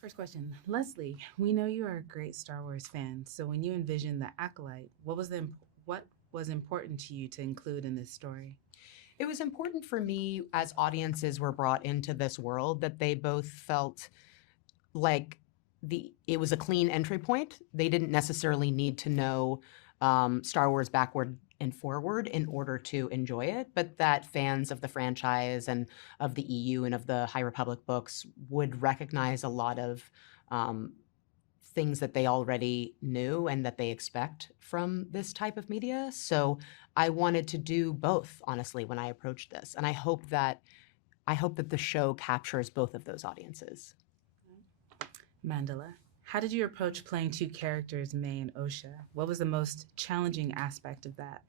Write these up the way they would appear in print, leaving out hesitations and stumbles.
First question, Leslie. We know you are a great Star Wars fan. So when you envisioned the Acolyte, what was important to you to include in this story? It was important for me as audiences were brought into this world that they both felt like it was a clean entry point. They didn't necessarily need to know Star Wars backward and forward in order to enjoy it, but that fans of the franchise and of the EU and of the High Republic books would recognize a lot of um, things that they already knew and that they expect from this type of media. So I wanted to do both, honestly, when I approached this, and I hope that the show captures both of those audiences. Mandela. How did you approach playing two characters, May and Osha? What was the most challenging aspect of that?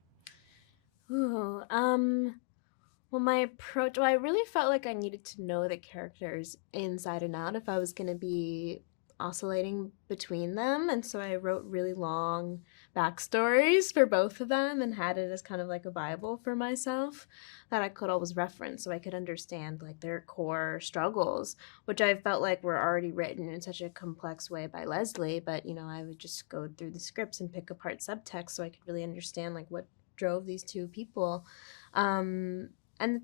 Ooh, well, my approach, well, I really felt like I needed to know the characters inside and out if I was going to be oscillating between them. And so I wrote really long backstories for both of them and had it as kind of like a Bible for myself that I could always reference so I could understand like their core struggles, which I felt like were already written in such a complex way by Leslie. But, I would just go through the scripts and pick apart subtext so I could really understand like what drove these two people. And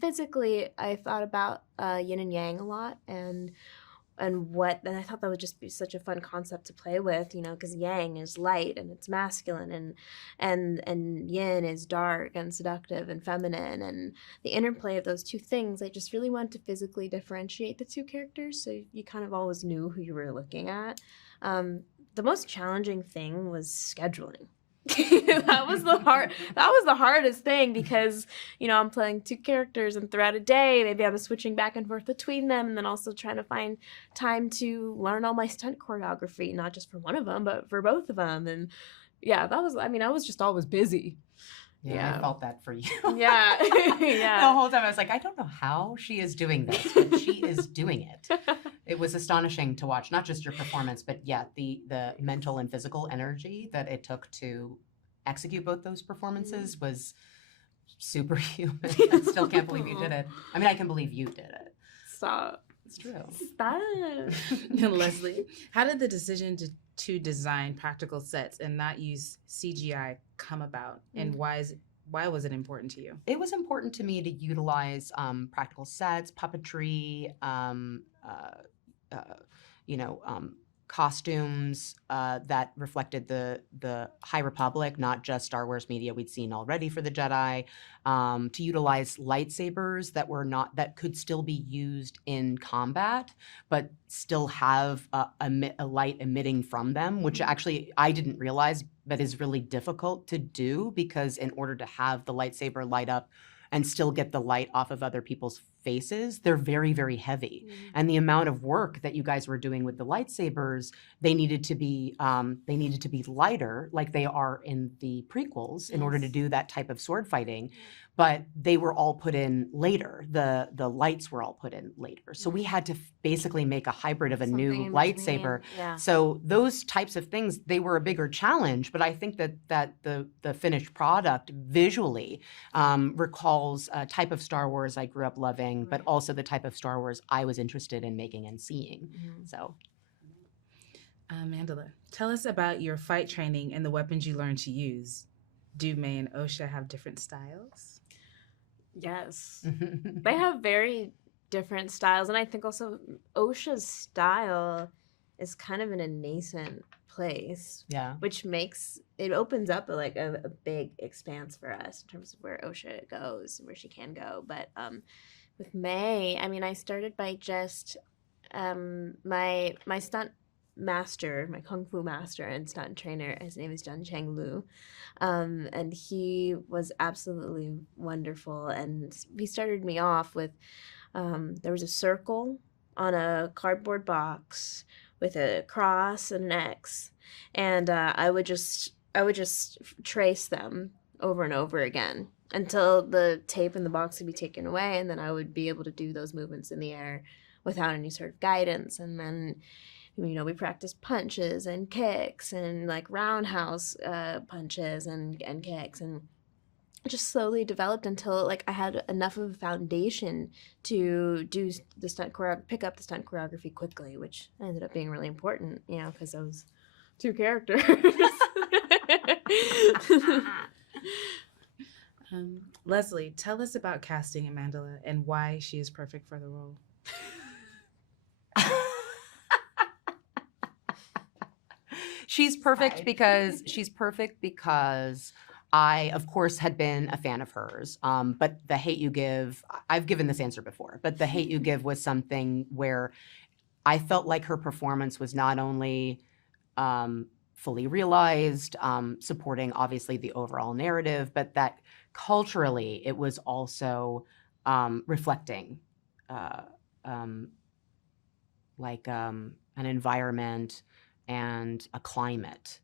physically, I thought about yin and yang a lot, and I thought that would just be such a fun concept to play with, because yang is light and it's masculine, and yin is dark and seductive and feminine, and the interplay of those two things. I just really wanted to physically differentiate the two characters, so you kind of always knew who you were looking at. The most challenging thing was scheduling. That was the hardest thing because I'm playing two characters, and throughout a day maybe I was switching back and forth between them, and then also trying to find time to learn all my stunt choreography, not just for one of them but for both of them. And yeah, I was just always busy. Yeah, I felt that for you. Yeah. The whole time I was like, I don't know how she is doing this, but she is doing it. It was astonishing to watch, not just your performance, but yeah, the mental and physical energy that it took to execute both those performances was superhuman. I still can't believe you did it. I mean, I can believe you did it. Stop. It's true. Stop. Leslie, how did the decision to design practical sets and not use CGI come about, and why was it important to you? It was important to me to utilize practical sets, puppetry, costumes that reflected the High Republic, not just Star Wars media we'd seen already for the Jedi. To utilize lightsabers that could still be used in combat, but still have a light emitting from them, which actually I didn't realize, but is really difficult to do, because in order to have the lightsaber light up and still get the light off of other people's faces, they're very, very heavy. And the amount of work that you guys were doing with the lightsabers, they needed to be lighter, like they are in the prequels, in order to do that type of sword fighting. But they were all put in later. The lights were all put in later. So we had to basically make a hybrid of a new lightsaber. Yeah. So those types of things, they were a bigger challenge. But I think that the finished product visually recalls a type of Star Wars I grew up loving, but also the type of Star Wars I was interested in making and seeing. So, Mandela, tell us about your fight training and the weapons you learned to use. Do May and Osha have different styles? Yes. They have very different styles, and I think also Osha's style is kind of in a nascent place. Yeah. Which makes it opens up a big expanse for us in terms of where Osha goes, where she can go. But with May, I mean, I started by just my stunt master, my kung fu master and stunt trainer. His name is Jun Cheng Lu, and he was absolutely wonderful. And he started me off with there was a circle on a cardboard box with a cross and an X, and I would just trace them over and over again until the tape in the box would be taken away, and then I would be able to do those movements in the air without any sort of guidance. And then we practiced punches and kicks and like roundhouse punches and kicks, and just slowly developed until like I had enough of a foundation to do the pick up the stunt choreography quickly, which ended up being really important, you know, because I was 2 characters. Leslie, tell us about casting Amandla and why she is perfect for the role. She's perfect because I, of course, had been a fan of hers. But The Hate U Give, I've given this answer before, but The Hate U Give was something where I felt like her performance was not only fully realized, supporting obviously the overall narrative, but that culturally it was also reflecting an environment and a climate.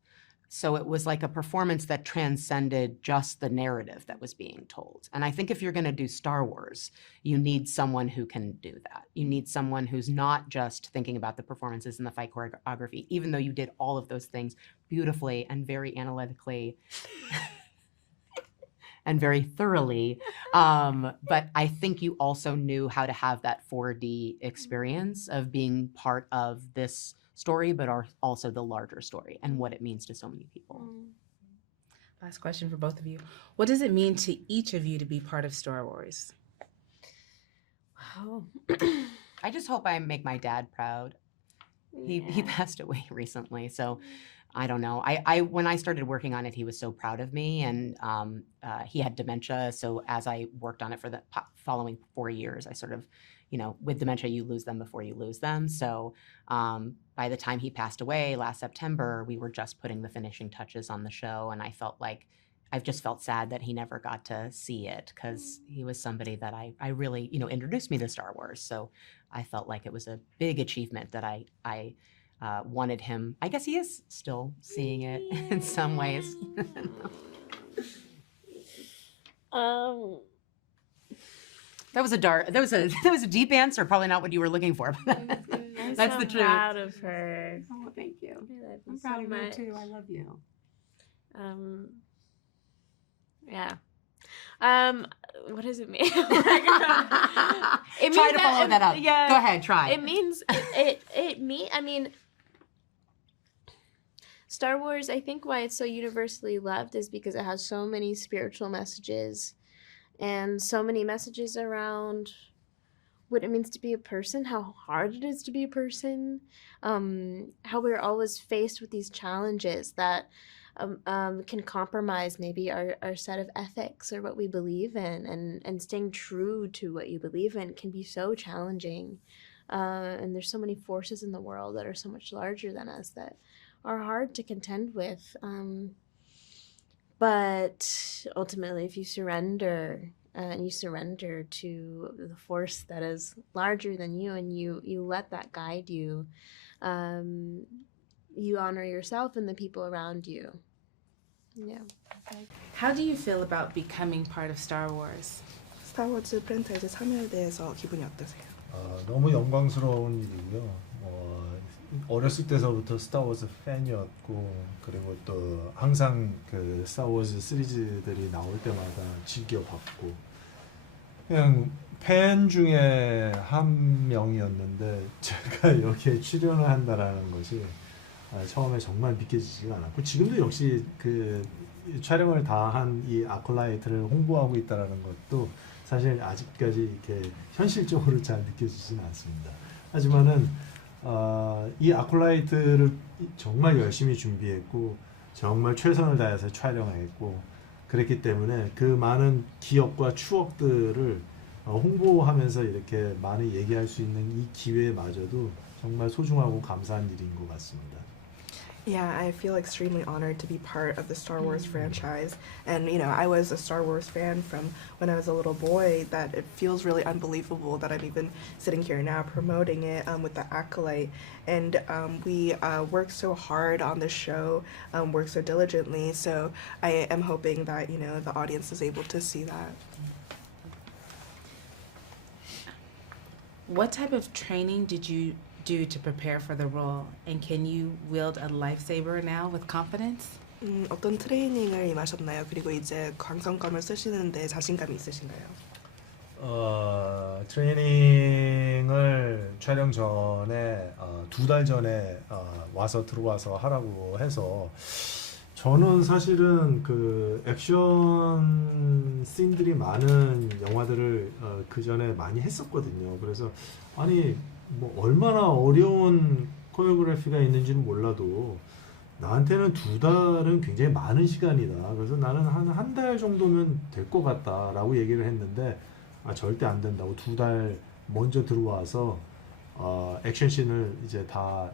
So it was like a performance that transcended just the narrative that was being told. And I think if you're going to do Star Wars, you need someone who can do that. You need someone who's not just thinking about the performances and the fight choreography, even though you did all of those things beautifully and very analytically and very thoroughly. But I think you also knew how to have that 4D experience of being part of this story, but also the larger story and what it means to so many people. Last question for both of you. What does it mean to each of you to be part of Star Wars? Wow. I just hope I make my dad proud. He passed away recently, so I don't know. I when I started working on it, he was so proud of me, and he had dementia. So as I worked on it for the following 4 years, I sort of, you know, with dementia, you lose them before you lose them. So by the time he passed away last September, we were just putting the finishing touches on the show, and I've just felt sad that he never got to see it because he was somebody that I really, you know, introduced me to Star Wars. So I felt like it was a big achievement that I wanted him. I guess he is still seeing it in some ways. That was a deep answer. Probably not what you were looking for. But that's the truth. I'm proud of her. Oh, thank you. I'm proud of you too. I love you. Yeah. What does it mean? Try to follow that up. Yeah. Go ahead, try. It means I mean, Star Wars, I think why it's so universally loved is because it has so many spiritual messages and so many messages around what it means to be a person, how hard it is to be a person, how we're always faced with these challenges that can compromise maybe our set of ethics or what we believe in, and staying true to what you believe in can be so challenging. And there's so many forces in the world that are so much larger than us that are hard to contend with. But ultimately, if you surrender and you surrender to the force that is larger than you, and you let that guide you, you honor yourself and the people around you. Yeah. How do you feel about becoming part of Star Wars? 스타워즈 프랜차이즈 참여에 대해서 기분이 어떠세요? 너무 영광스러운 일이고요. 어렸을 때서부터 스타워즈 팬이었고, 그리고 또 항상 그 스타워즈 시리즈들이 나올 때마다 즐겨봤고, 그냥 팬 중에 한 명이었는데 제가 여기에 출연을 한다라는 것이 처음에 정말 믿겨지지가 않았고, 지금도 역시 그 촬영을 다 한 이 아콜라이트를 홍보하고 있다라는 것도 사실 아직까지 이렇게 현실적으로 잘 느껴지지는 않습니다. 하지만은 이 아콜라이트를 정말 열심히 준비했고 정말 최선을 다해서 촬영했고, 그랬기 때문에 그 많은 기억과 추억들을 홍보하면서 이렇게 많이 얘기할 수 있는 이 기회마저도 정말 소중하고 감사한 일인 것 같습니다. Yeah, I feel extremely honored to be part of the Star Wars franchise. And, you know, I was a Star Wars fan from when I was a little boy, that it feels really unbelievable that I'm even sitting here now promoting it with the Acolyte. And we work so hard on the show, work so diligently. So I am hoping that, you know, the audience is able to see that. What type of training did you do to prepare for the role, and can you wield a lightsaber now with confidence? 어떤 트레이닝을 임하셨나요? 그리고 이제 강성감을 쓰시는데 자신감이 있으신가요? 트레이닝을 촬영 전에 2달 전에 들어와서 하라고 해서 저는 사실은 그 액션 씬들이 많은 영화들을 그 전에 많이 했었거든요. 그래서 아니 뭐 얼마나 어려운 코리오그래피가 있는지는 몰라도 나한테는 2달은 굉장히 많은 시간이다. 그래서 나는 한 달 정도면 될 것 같다라고 얘기를 했는데 절대 안 된다고 2달 먼저 들어와서 액션 씬을 이제 다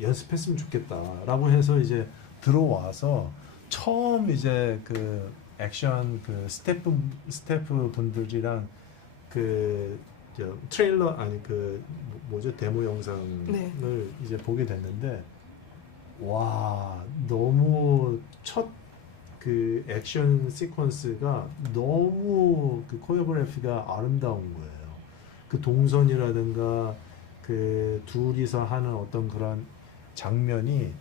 연습했으면 좋겠다라고 해서 이제 들어와서 처음 이제 그 액션 그 스태프 분들이랑 그 트레일러 아니 그 뭐죠 데모 영상을 네. 이제 보게 됐는데 와 너무 첫 그 액션 시퀀스가 너무 그 코리오그래피가 아름다운 거예요. 그 동선이라든가 그 둘이서 하는 어떤 그런 장면이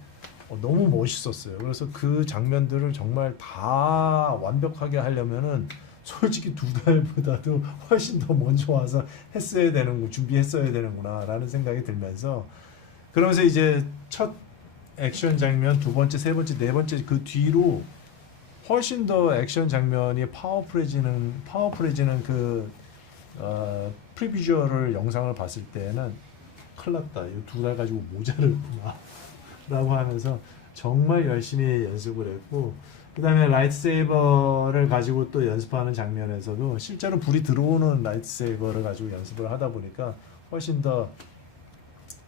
너무 멋있었어요. 그래서 그 장면들을 정말 다 완벽하게 하려면은 솔직히 2달보다도 훨씬 더 먼저 와서 준비했어야 되는구나라는 생각이 들면서 그러면서 이제 첫 액션 장면, 2번째, 3번째, 4번째 그 뒤로 훨씬 더 액션 장면이 파워풀해지는 그 프리비주얼을 영상을 봤을 때는 큰일 났다. 이거 2달 가지고 모자르구나 라고 하면서 정말 열심히 연습을 했고 그 다음에 라이트세이버를 가지고 또 연습하는 장면에서도 실제로 불이 들어오는 라이트세이버를 가지고 연습을 하다 보니까 훨씬 더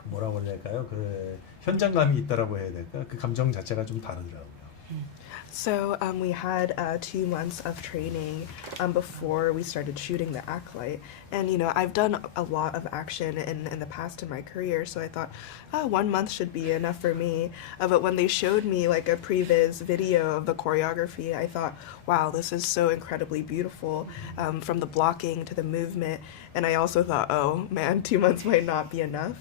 뭐라고 해야 될까요? 그 현장감이 있다라고 해야 될까? 그 감정 자체가 좀 다르더라고요. So we had 2 months of training before we started shooting the Acolyte. And, you know, I've done a lot of action in the past in my career, so I thought 1 month should be enough for me. But when they showed me like a previs video of the choreography, I thought, wow, this is so incredibly beautiful, from the blocking to the movement. And I also thought, oh man, 2 months might not be enough.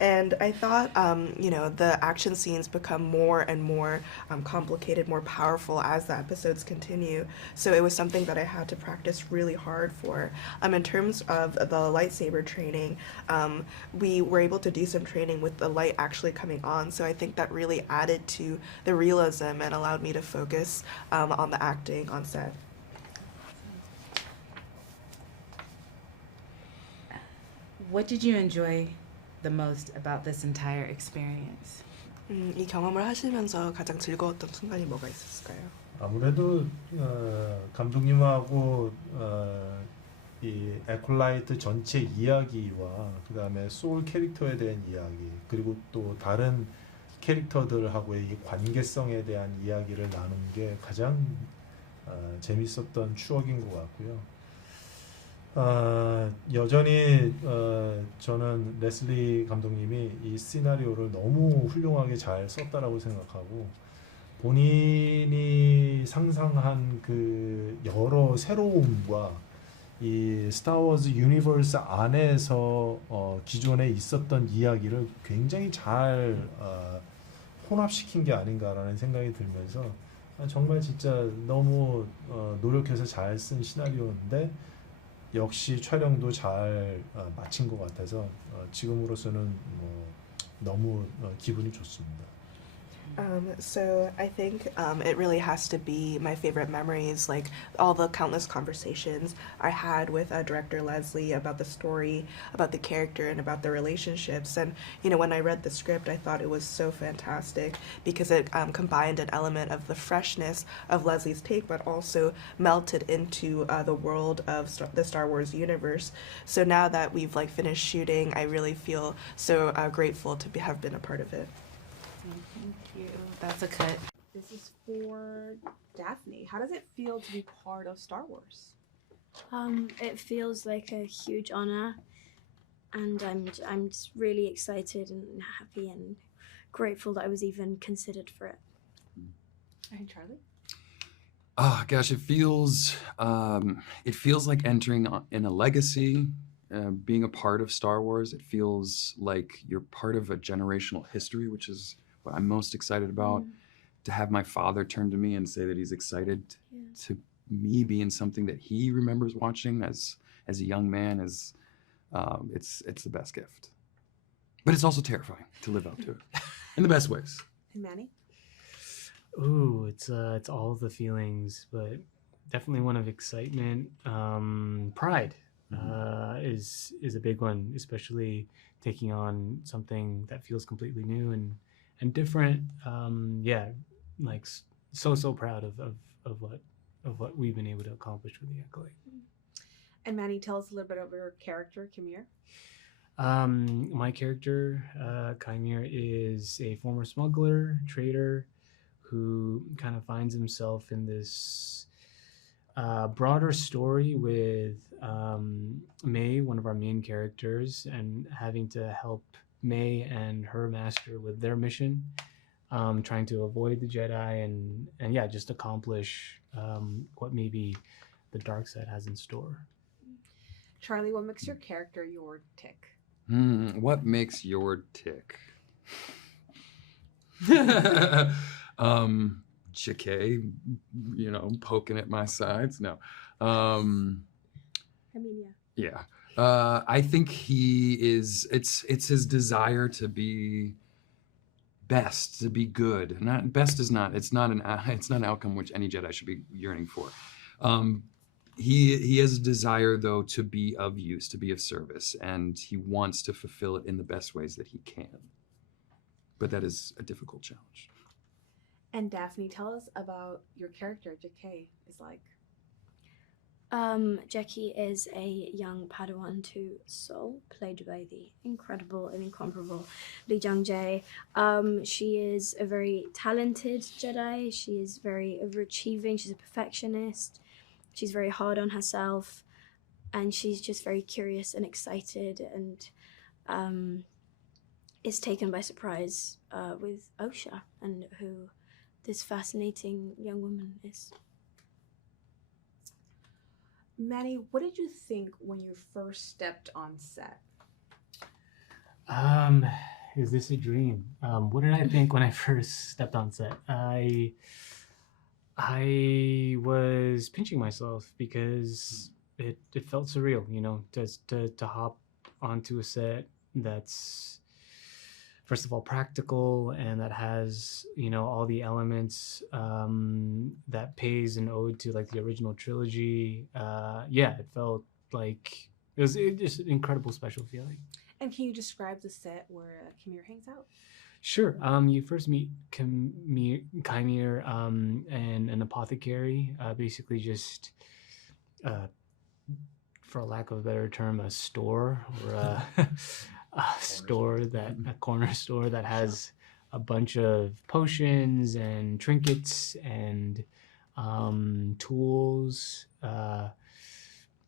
And I thought, you know, the action scenes become more and more complicated, more powerful as the episodes continue. So it was something that I had to practice really hard for. In terms of the lightsaber training, we were able to do some training with the light actually coming on. So I think that really added to the realism and allowed me to focus on the acting on set. What did you enjoy the most about this entire experience? 이 경험을 하시면서 가장 즐거웠던 순간이 뭐가 있었을까요? 아무래도 감독님하고 이 에콜라이트 전체 이야기와 그 다음에 소울 캐릭터에 대한 이야기 그리고 또 다른 캐릭터들하고의 이 관계성에 대한 이야기를 나눈 게 가장 재밌었던 추억인 것 같고요. 여전히 저는 레슬리 감독님이 이 시나리오를 너무 훌륭하게 잘 썼다라고 생각하고 본인이 상상한 그 여러 새로움과 이 스타워즈 유니버스 안에서 기존에 있었던 이야기를 굉장히 잘 혼합시킨 게 아닌가라는 생각이 들면서 정말 진짜 너무 노력해서 잘 쓴 시나리오인데 역시 촬영도 잘 마친 것 같아서 지금으로서는 너무 기분이 좋습니다. So I think it really has to be my favorite memories, like all the countless conversations I had with director Leslie about the story, about the character, and about the relationships. And, you know, when I read the script, I thought it was so fantastic because it combined an element of the freshness of Leslie's take, but also melted into the world of the Star Wars universe. So now that we've finished shooting, I really feel so grateful to have been a part of it. Thank you. That's a cut. This is for Daphne. How does it feel to be part of Star Wars? It feels like a huge honor, and I'm just really excited and happy and grateful that I was even considered for it. And Charlie? Gosh, it feels like entering in a legacy, being a part of Star Wars. It feels like you're part of a generational history, which is what I'm most excited about. to have my father turn to me and say that he's excited Yeah. to me be in something that he remembers watching as a young man is it's the best gift. But it's also terrifying to live up to it in the best ways. And Manny? Ooh, it's all the feelings, but definitely one of excitement. Pride is a big one, especially taking on something that feels completely new and different. Yeah, like so proud of what we've been able to accomplish with the Acolyte. And Manny, tell us a little bit of your character, Kamir. My character, Kaimir, is a former smuggler, trader, who kind of finds himself in this broader story with May, one of our main characters, and having to help May and her master with their mission, trying to avoid the Jedi and yeah, just accomplish what maybe the dark side has in store. Charlie, what makes your character your tick? What makes your tick? Chike, poking at my sides. No. I mean, Yeah. I think it's his desire to be best, to be good. It's not an outcome which any Jedi should be yearning for. He has a desire, though, to be of use, to be of service, and he wants to fulfill it in the best ways that he can. But that is a difficult challenge. And Daphne, tell us about your character, J.K. is like. Jackie is a young Padawan to Sol, played by the incredible and incomparable Lee Jung-jae. She is a very talented Jedi. She is very overachieving. She's a perfectionist. She's very hard on herself, and she's just very curious and excited, and is taken by surprise with Osha and who this fascinating young woman is. Manny, what did you think when you first stepped on set? Is this a dream? What did I think when I first stepped on set? I was pinching myself because it felt surreal, to hop onto a set that's first of all practical and that has all the elements that pays an ode to like the original trilogy. It felt like it was just an incredible special feeling. And can you describe the set where Kamir hangs out? Sure. You first meet Kaimir and an apothecary, basically just, for a lack of a better term, a store or a corner store that has a bunch of potions and trinkets and tools,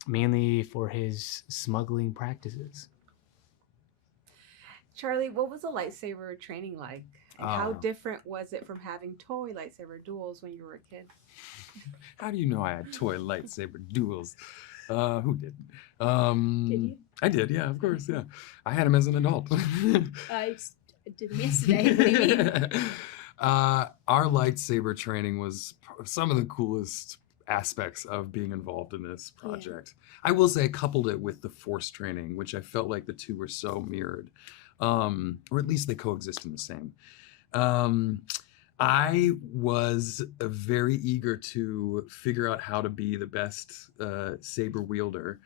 mainly for his smuggling practices. Charlie, what was the lightsaber training like? And how different was it from having toy lightsaber duels when you were a kid? How do you know I had toy lightsaber duels? Who didn't? Did you? I did, yeah, of course, yeah. I had them as an adult. I did them yesterday. What do you mean? Our lightsaber training was some of the coolest aspects of being involved in this project. Yeah. I will say I coupled it with the Force training, which I felt like the two were so mirrored. Or at least they coexist in the same. I was very eager to figure out how to be the best saber wielder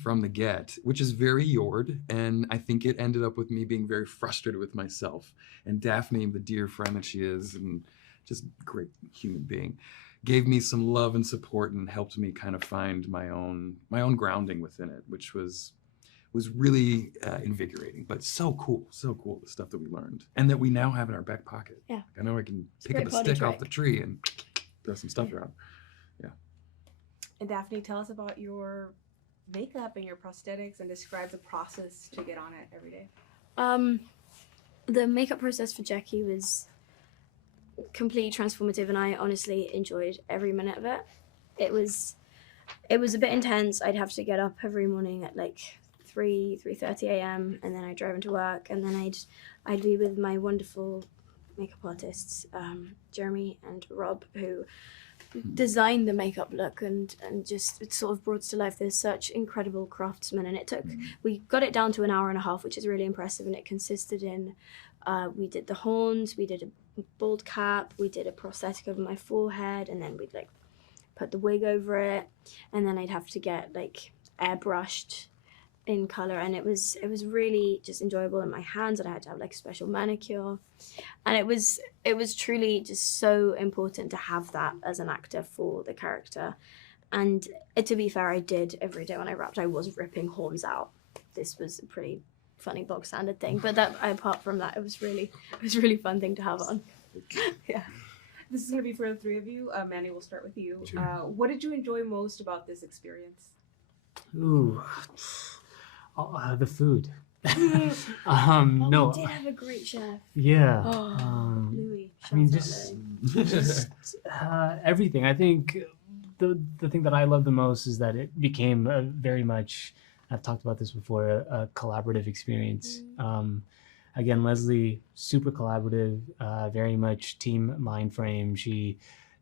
from the get, which is very Yord, and I think it ended up with me being very frustrated with myself. And Daphne, the dear friend that she is, and just great human being, gave me some love and support and helped me kind of find my own grounding within it, which was really invigorating, but so cool, the stuff that we learned and that we now have in our back pocket. Yeah. I know I can pick up a stick off the tree and throw some stuff around. Yeah. And Daphne, tell us about your makeup and your prosthetics and describe the process to get on it every day. The makeup process for Jackie was completely transformative, and I honestly enjoyed every minute of it. It was a bit intense. I'd have to get up every morning at like 3:30 a.m. and then I'd drive into work, and then I'd be with my wonderful makeup artists, Jeremy and Rob, who designed the makeup look and just it sort of brought to life. There's such incredible craftsmen, and it took we got it down to an hour and a half, which is really impressive, and it consisted in we did the horns, we did a bald cap, we did a prosthetic over my forehead, and then we'd like put the wig over it, and then I'd have to get like airbrushed in color, and it was really just enjoyable in my hands, and I had to have like a special manicure, and it was truly just so important to have that as an actor for the character. And to be fair, I did every day when I rapped, I was ripping horns out. This was a pretty funny bog standard thing, but that apart from that, it was really fun thing to have on. Yeah. This is going to be for the three of you. Manny, we'll start with you. Sure. What did you enjoy most about this experience? Ooh, the food. No, We did have a great chef. yeah. Louis. I mean, Shouts out Louis. just everything. I think the thing that I love the most is that it became a very much. I've talked about this before. A collaborative experience. Again, Leslie, super collaborative. Very much team mind frame. She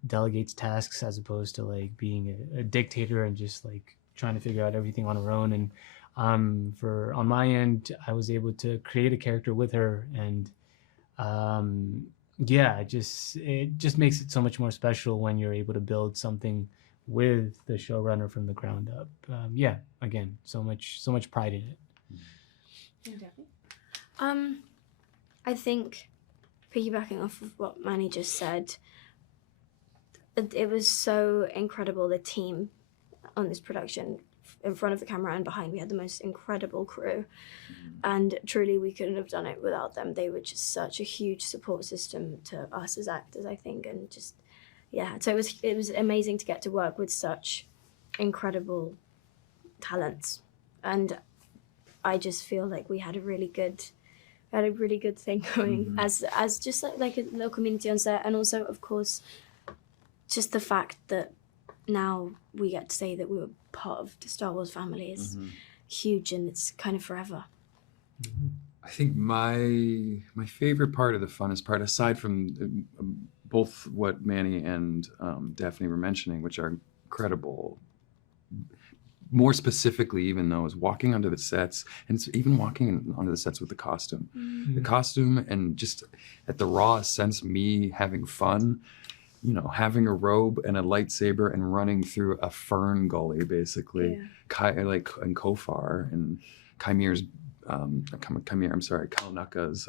delegates tasks as opposed to like being a dictator and just like trying to figure out everything on her own. And on my end, I was able to create a character with her, and it just makes it so much more special when you're able to build something with the showrunner from the ground up. Again, so much pride in it. And Daphne? I think piggybacking off of what Manny just said, it was so incredible, the team on this production. In front of the camera and behind, we had the most incredible crew, and truly we couldn't have done it without them. They were just such a huge support system to us as actors, I think, and just so it was amazing to get to work with such incredible talents, and I just feel like we had a really good thing going as just like a little community on set, and also of course just the fact that now we get to say that we were part of the Star Wars family is huge, and it's kind of forever. I think my favorite part of the funnest part, aside from both what Manny and Daphne were mentioning, which are incredible, more specifically even though, is walking onto the sets, and it's even walking onto the sets with the costume. The costume, and just at the rawest sense, me having fun, having a robe and a lightsaber and running through a fern gully, basically, and Kofar and Kymir's, Kalnaka's,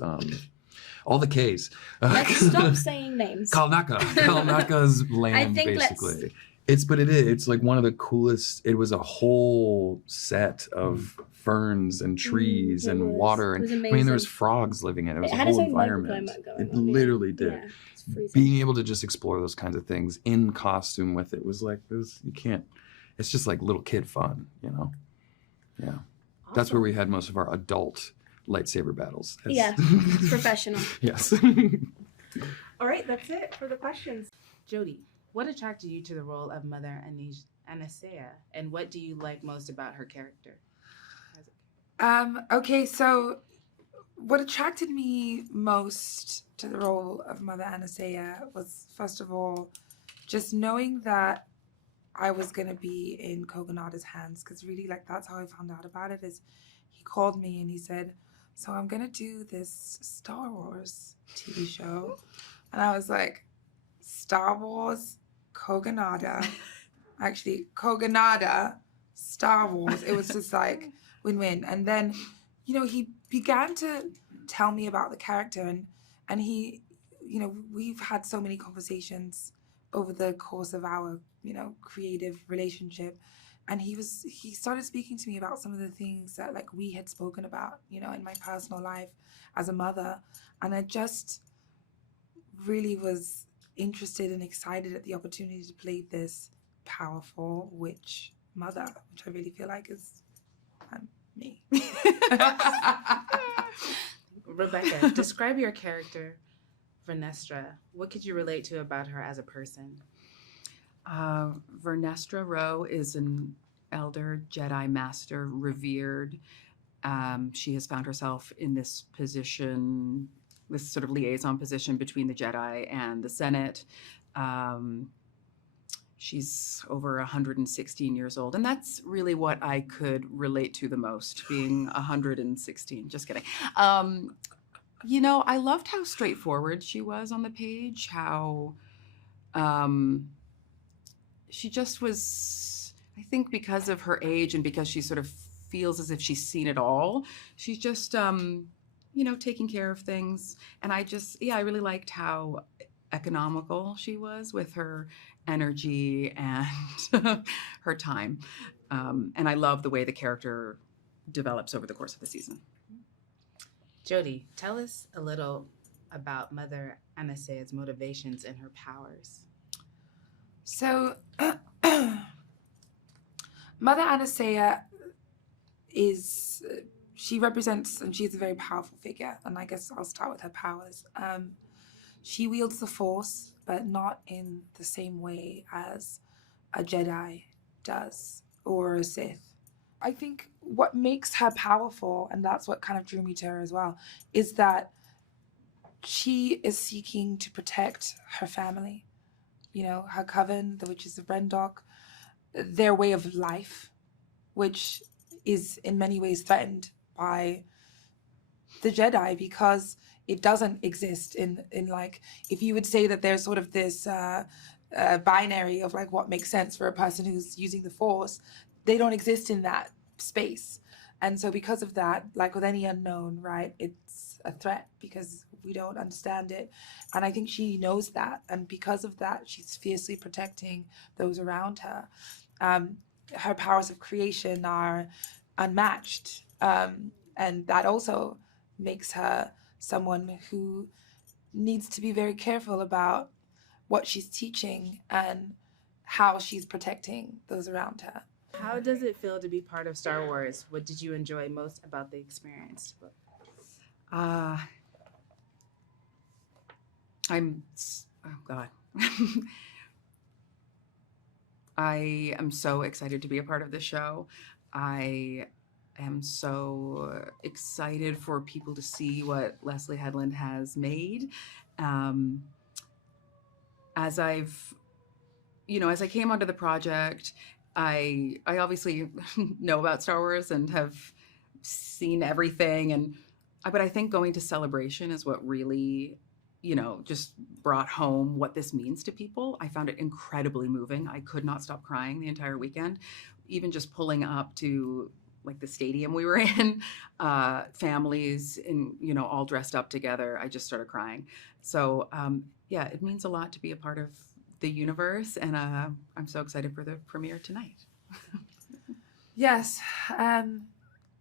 all the K's. Let's stop saying names. Kalnaka's land, I think basically. It's like one of the coolest. It was a whole set of ferns and trees and water, and there was frogs living in it. It was a whole environment. It literally did. Yeah, it's freezing. Being able to just explore those kinds of things in costume with it was like this. You can't. It's just like little kid fun, Yeah. Awesome. That's where we had most of our adult lightsaber battles. It's professional. Yes. All right, that's it for the questions. Jody, what attracted you to the role of Mother Anasea, and what do you like most about her character? Okay, so what attracted me most to the role of Mother Anasea was, first of all, just knowing that I was going to be in Kogonada's hands, because really, like, that's how I found out about it, is he called me and he said, so I'm going to do this Star Wars TV show. And I was like, Star Wars, Kogonada, actually, Kogonada, Star Wars. It was just like win-win. And then, he began to tell me about the character, and he, we've had so many conversations over the course of our, creative relationship. And he started speaking to me about some of the things that like we had spoken about, in my personal life as a mother. And I just really was interested and excited at the opportunity to play this powerful witch mother, which I really feel like is me. Rebecca, describe your character, Vernestra. What could you relate to about her as a person? Vernestra Rowe is an elder Jedi master, revered. She has found herself in this position this sort of liaison position between the Jedi and the Senate. She's over 116 years old, and that's really what I could relate to the most, being 116. Just kidding. You know, I loved how straightforward she was on the page, how she just was, I think because of her age and because she sort of feels as if she's seen it all, she's just, you know, taking care of things. And I really liked how economical she was with her energy and her time. And I love the way the character develops over the course of the season. Jody, tell us a little about Mother Anastaea's motivations and her powers. So, Mother Anastaea she represents, and she's a very powerful figure, and I guess I'll start with her powers. She wields the Force, but not in the same way as a Jedi does, or a Sith. I think what makes her powerful, and that's what kind of drew me to her as well, is that she is seeking to protect her family. You know, her coven, the Witches of Brendok, their way of life, which is in many ways threatened by the Jedi because it doesn't exist in like, if you would say that there's sort of this binary of like what makes sense for a person who's using the Force, they don't exist in that space. And so because of that, like with any unknown, right, it's a threat because we don't understand it. And I think she knows that. And because of that, she's fiercely protecting those around her. Her powers of creation are unmatched. And that also makes her someone who needs to be very careful about what she's teaching and how she's protecting those around her. How does it feel to be part of Star Wars? What did you enjoy most about the experience? Oh God. I am so excited to be a part of this show. I am so excited for people to see what Leslie Headland has made. As I came onto the project, I obviously know about Star Wars and have seen everything, but I think going to Celebration is what really, just brought home what this means to people. I found it incredibly moving. I could not stop crying the entire weekend, even just pulling up to like the stadium we were in, families all dressed up together. I just started crying. So it means a lot to be a part of the universe, and I'm so excited for the premiere tonight. Yes,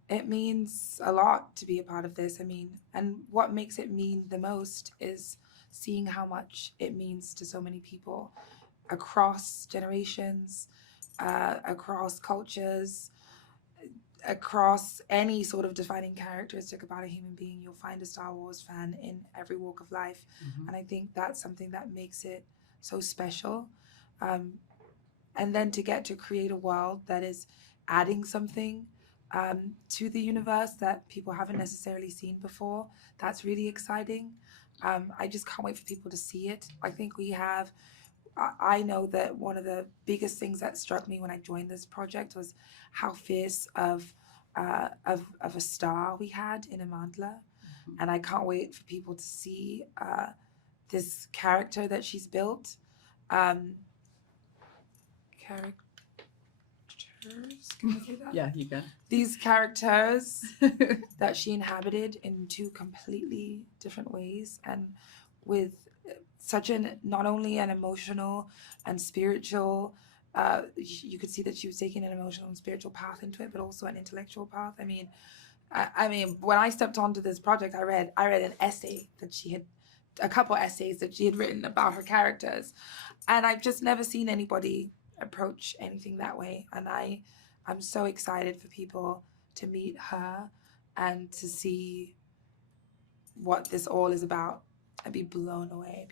it means a lot to be a part of this. I mean, and what makes it mean the most is seeing how much it means to so many people across generations, across cultures, across any sort of defining characteristic about a human being. You'll find a Star Wars fan in every walk of life. Mm-hmm. And I think that's something that makes it so special. And then to get to create a world that is adding something to the universe that people haven't necessarily seen before, that's really exciting. I just can't wait for people to see it. I know that one of the biggest things that struck me when I joined this project was how fierce of a star we had in Amandla. Mm-hmm. And I can't wait for people to see this character that she's built. Characters? Can I say that? Yeah, you can. These characters that she inhabited in two completely different ways, and with such not only an emotional and spiritual, you could see that she was taking an emotional and spiritual path into it, but also an intellectual path. I mean, when I stepped onto this project, I read an essay that she had, a couple essays that she had written about her characters, and I've just never seen anybody approach anything that way. And I'm so excited for people to meet her and to see what this all is about and be blown away.